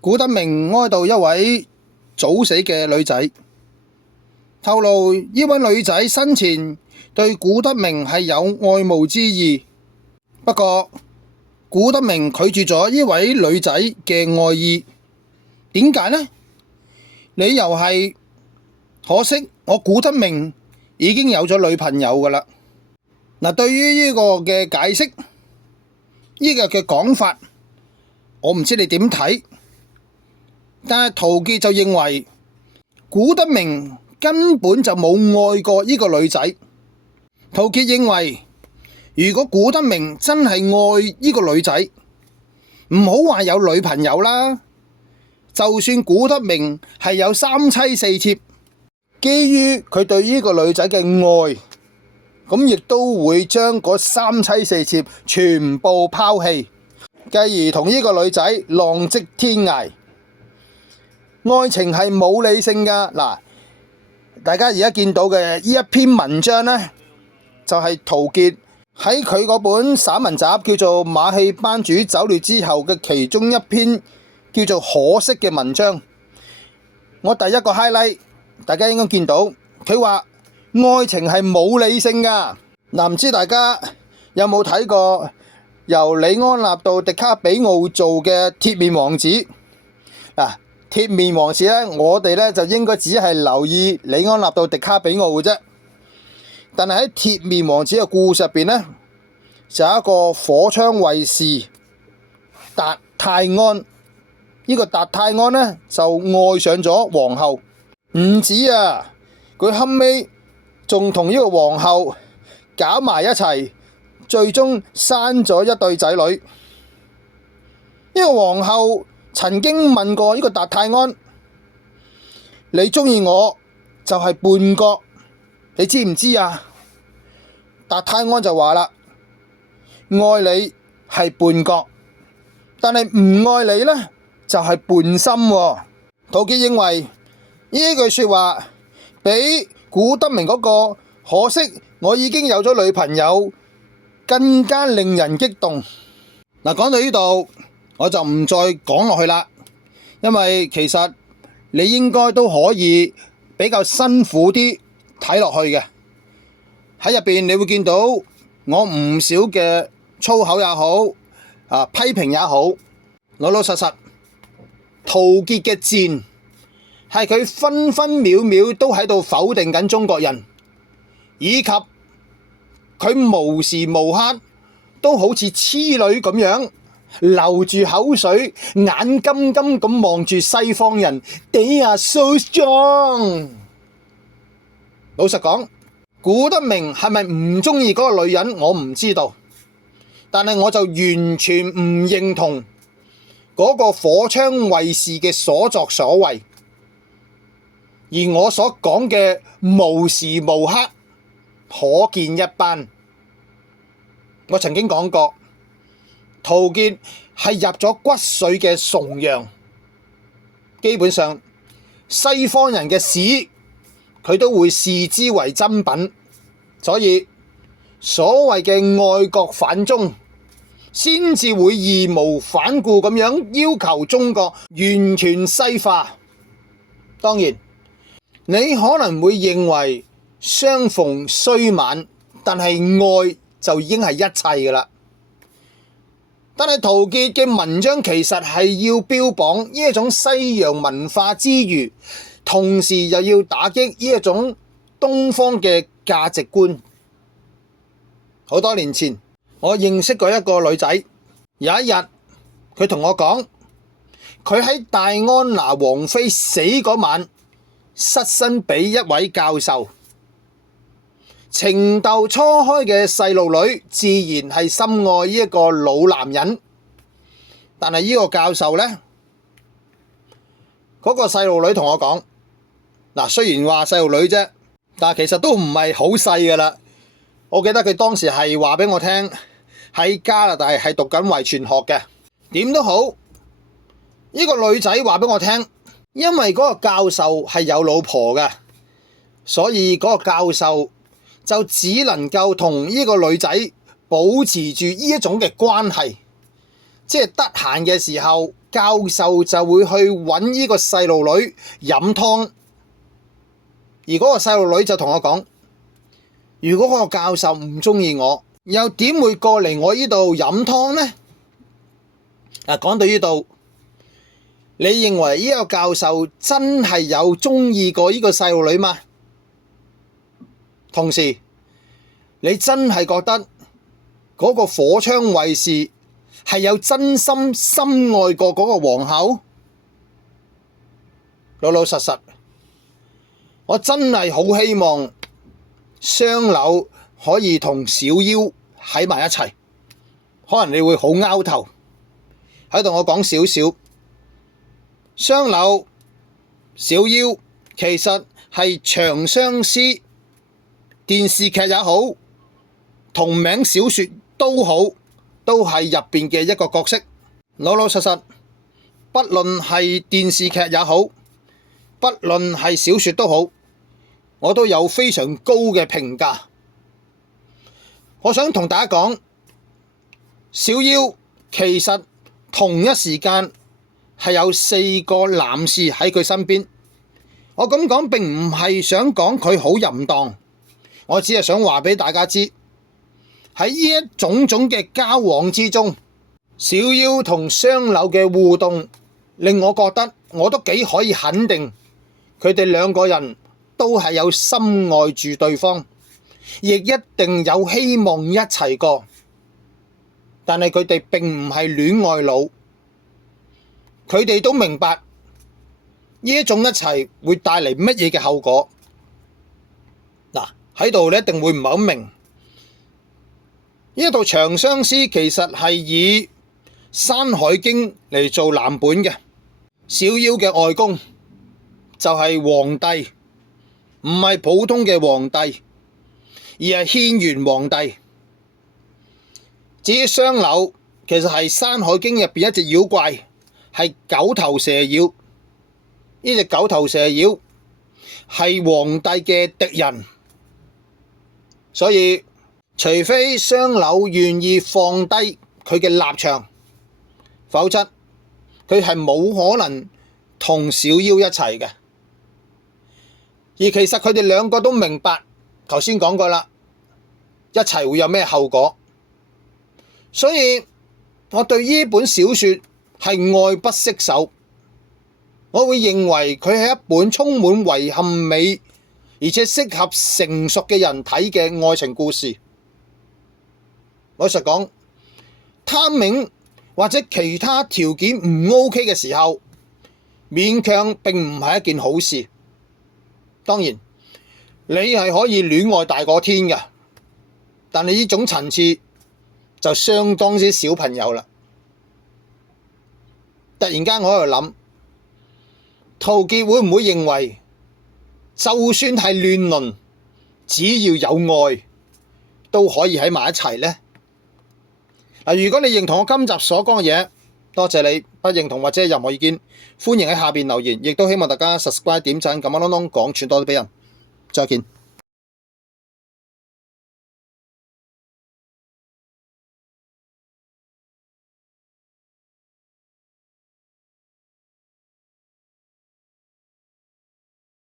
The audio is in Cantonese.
古德明哀悼一位早死嘅女仔，透露呢位女仔生前對古德明係有愛慕之意，不過古德明拒絕咗呢位女仔嘅愛意。點解呢？理由係可惜我古德明已經有咗女朋友㗎喇。嗱，對於呢個嘅解釋，呢個嘅講法，我唔知你點睇，但係陶傑就認為古德明根本就冇愛過呢個女仔。陶傑認為，如果古德明真係愛呢個女仔，唔好話有女朋友啦，就算古德明係有三妻四妾，基於佢對呢個女仔嘅愛，咁亦都會將嗰三妻四妾全部拋棄，繼而同呢個女仔浪跡天涯。愛情係冇理性㗎。嗱，大家而家見到嘅呢一篇文章呢，就係陶傑喺佢嗰本散文集叫做《馬戲班主走了之後》嘅其中一篇叫做可惜嘅文章。我第一個 highlight， 大家應該見到佢話愛情係冇理性㗎。嗱，唔知大家有冇睇過由李安納度狄卡比奧做嘅《鐵面王子》？嗱，鐵面王子呢，我哋呢就應該只係留意李安納度狄卡比奧嘅啫。但係喺鐵面王子嘅故事入邊呢，就有一個火槍衛士達泰安。呢個達泰安呢，就愛上咗皇后，唔止啊，佢後尾仲同呢個皇后搞埋一齊，最終生咗一對仔女。呢個皇后曾經問過呢個達泰安：你中意我就係叛國，你知唔知啊？達泰安就話啦：愛你係叛國，但係唔愛你呢，就係叛心喎。陶傑認為呢句說話比古德明嗰個可惜我已經有咗女朋友更加令人激動。嗱，講到呢度我就唔再講落去啦，因為其實你應該都可以比較辛苦啲睇落去嘅。喺入邊你會見到我唔少嘅粗口也好，批評也好，老老實實。陶傑嘅賤係佢分分秒秒都喺度否定緊中國人，以及佢無時無刻都好似痴女咁樣流住口水，眼金金咁望住西方人。They are so strong。老實講，古德明係咪唔中意嗰個女人，我唔知道，但係我就完全唔認同嗰個火槍衛士嘅所作所為，而我所講嘅無時無刻可見一斑。我曾經講過，陶傑係入咗骨髓嘅崇洋，基本上西方人嘅屎佢都會視之為珍品，所以所謂嘅愛國反中先至會義無反顧咁樣要求中國完全西化。當然，你可能會認為相逢雖晚，但係愛就已經係一切㗎喇。但係陶傑嘅文章其實係要標榜呢一種西洋文化之餘，同時又要打擊呢一種東方嘅價值觀。好多年前，我認識過一個女仔，有一日佢同我講，佢喺戴安娜王妃死嗰晚失身俾一位教授。情竇初開嘅細路女自然係深愛呢一個老男人，但係呢個教授呢，嗰個細路女同我講，嗱，雖然話細路女啫，但係其實都唔係好細㗎喇。我記得佢當時係話俾我聽，喺加拿大係讀緊遺傳學嘅。點都好，呢個女仔話俾我聽，因為嗰個教授係有老婆嘅，所以嗰個教授就只能夠同呢個女仔保持住呢一種嘅關係，即係得閒嘅時候教授就會去揾呢個細路女飲湯，而嗰個細路女就同我講：如果嗰個教授唔中意我，又點會過嚟我呢度飲湯呢？講到呢度，你認為呢個教授真係有中意過呢個細路女嗎？同時，你真係覺得嗰個火槍衛士係有真心深愛過嗰個皇后？老老實實，我真係好希望雙柳可以同小夭喺埋一齊。可能你會好拗頭，喺度我講少少。雙柳、小夭其實係長相思電視劇也好，同名小說都好，都係入邊嘅一個角色。老老實實，不論係電視劇也好，不論係小說都好，我都有非常高嘅評價。我想同大家講，小夭其實同一時間係有4個男士喺佢身邊。我咁講並唔係想講佢好淫蕩，我只係想話俾大家知，喺呢一種種嘅交往之中，小夭同雙柳嘅互動令我覺得我都幾可以肯定，佢哋兩個人都係有深愛住對方，亦一定有希望一齊過。但係佢哋並唔係戀愛腦，佢哋都明白呢一種一齊會帶嚟乜嘢嘅後果。嗱，喺度你一定會唔係好明，呢一套長相思其實係以《山海經》嚟做藍本嘅。小夭嘅外公就係皇帝，唔係普通嘅皇帝，而係軒轅皇帝。至於雙柳，其實係《山海經》入邊一隻妖怪，係九頭蛇妖。呢隻九頭蛇妖係皇帝嘅敵人，所以除非雙柳願意放低佢嘅立場，否則佢係冇可能同小夭一齊嘅。而其實佢哋兩個都明白，頭先講過啦，一齊會有咩後果。所以我對呢本小說係愛不釋手，我會認為佢係一本充滿遺憾美，而且適合成熟嘅人睇嘅愛情故事。老實講，貪名或者其他條件唔 OK 嘅時候，勉強並唔係一件好事。當然，你係可以戀愛大過天嘅，但係呢種層次就相當之小朋友啦。突然間我喺度諗，陶傑會唔會認為就算係亂倫，只要有愛都可以喺埋一齊呢？如果你認同我今集所講嘅嘢，多謝你；不認同或者任何意見，歡迎喺下邊留言，亦都希望大家 subscribe 點讚撳個鈴鈴講傳多啲俾人。再見。